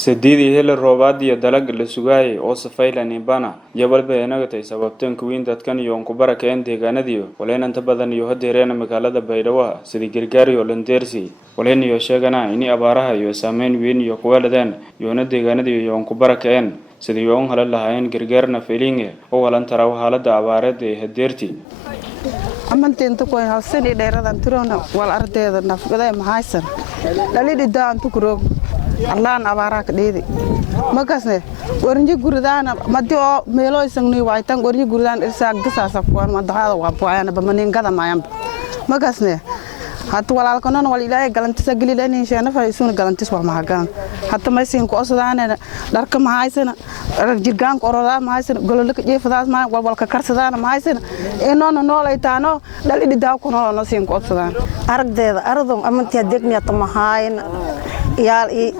Sideedii hel roobaad iyo dalag la sugayay oo safaylan bana jabalba inagatay sababtan kuwiin dadkan iyo ku barakeen deegaanadiyo waleen inta badan iyo hadeereen magaalada Baydhabo sidii gargaariyo landeersi waleen iyo sheegana in abaaraha iyo saameyn weyn iyo kuwaladaan yoona deegaanadiyo iyo ku barakeen sidii oo hal lahayn gargaarna feelinge oo walan taraw xaaladda abaareed ee hadeerti amanteenta ku halsani dheeradan tirona wal ardeeda nafqada ma haysan dhalidi daan tukuro allaan abaara ka dheedi magasne warnji gurdana madio meelo isagni waytan warnji gurdan irsa gasaasa kuwan madaxada waa buayana bamanin gada maayam magasne hatu walaalkana wal ilaahay galantisa galileen sheena faysuun galantis waa mahagan hatta maysin ku osdaana dharka ma haysana jirgaan qorada ma haysana gololka jeefadaas ma walka karsadana ma haysana inoona noolaytaano dhalidi daa ku noolano siin ku osdaan aragdeeda aradon amantiya degniya tamahayn yaal i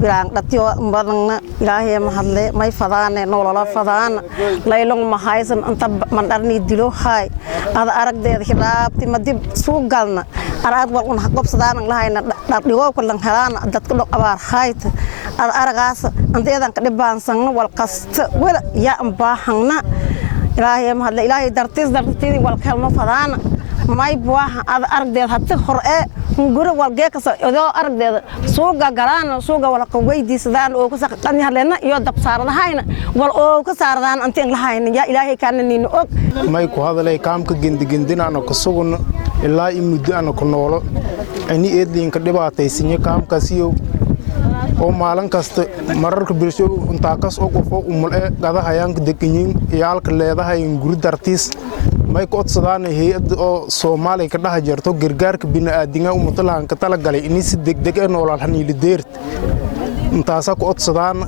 bilang datyo badangna ilaahay ma hadle may fadaane nolola fadaan laylong ma haysan anta mandarni dilo hay ada aragdeeda hilaabti madib suugalna arad wal un qabsadaan lahayna dhigo ku lan helaan dadka dhaq abaar hayt ada aragaas anteedan ka dhibaansan wal qasta wala ya baahna ilaahay ma hadle ilaahay dartiis wal kalma fadaan may buaha ada aragdeeda hatta hor ee guri wal geekasa oo aragdeeda suuga galaan suuga wala qaweydiisadaan oo ka saqan yahalena iyo dab saaradahayn wal oo ka saardaan anteen lahayn ya ilaahay kaananiin og may ku hadalay kaamka gindigindina ku sugan ilaa imuddo aan ku noolo ani eedliinka dhibaataysan kaamkaasiyo oo maalin kasta mararka bulsho inta ka soo qofo umul ee gadahayaan deganyin iyaalka leedahay guri dartiis may ku odsadaan hay'ad oo Soomaaliya ka dhax jirto gargaarka bini'aadinga u mutalahan ka tala galay in si degdeg ah noolal haniil deert intaas ku odsadaan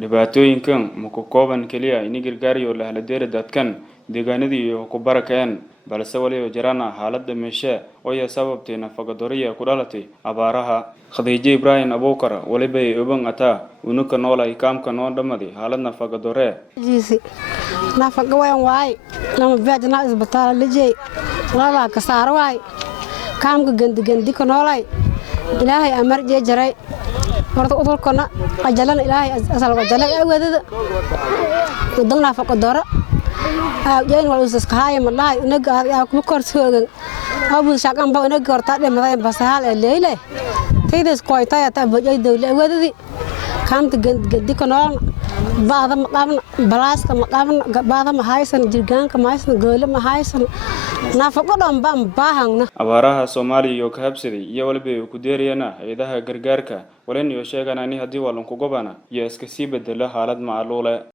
dhibaatooyinkan ma ku kooban kaliya in gargaariyo la hela deer dadkan deegaanadii iyo ku barakeen balse wali jirana xaaladda meesha oo ay sababtay nafaqo doriya ku dhalatay abaaraha Khadiija Ibrahim Abuukar waliba ay uban ata unuka noolay kaamka noo dhamaday xaalad nafaqo dore nafaqo waay lama baadna isbitaal lijay laba ka saar waay kaamka gandi ka noolay ilaahay amar jeejaray horta udulkana ajalan ilaahay asal wajalay awadada wadan nafaqo dore jeen wal iska haay malahay inaga yaa ku korsoogan abu shaqan ba inaga horta dhimaday basahal leeylay tiidas qoytay ta bajay dawla wadadi kaamta gandi ka nool baada ma qabna balaaska ma qabna baada ma haysan jirgaanka ma haysan goolo ma haysan nafaqo dhanba baahana abaaraha Soomaaliya iyo ka habsaday iyo waliba ku deeriyana hay'adaha gargaarka waleen iyo sheeganani hadii walan ku gobana iyo iska sii bedela xaalad macluule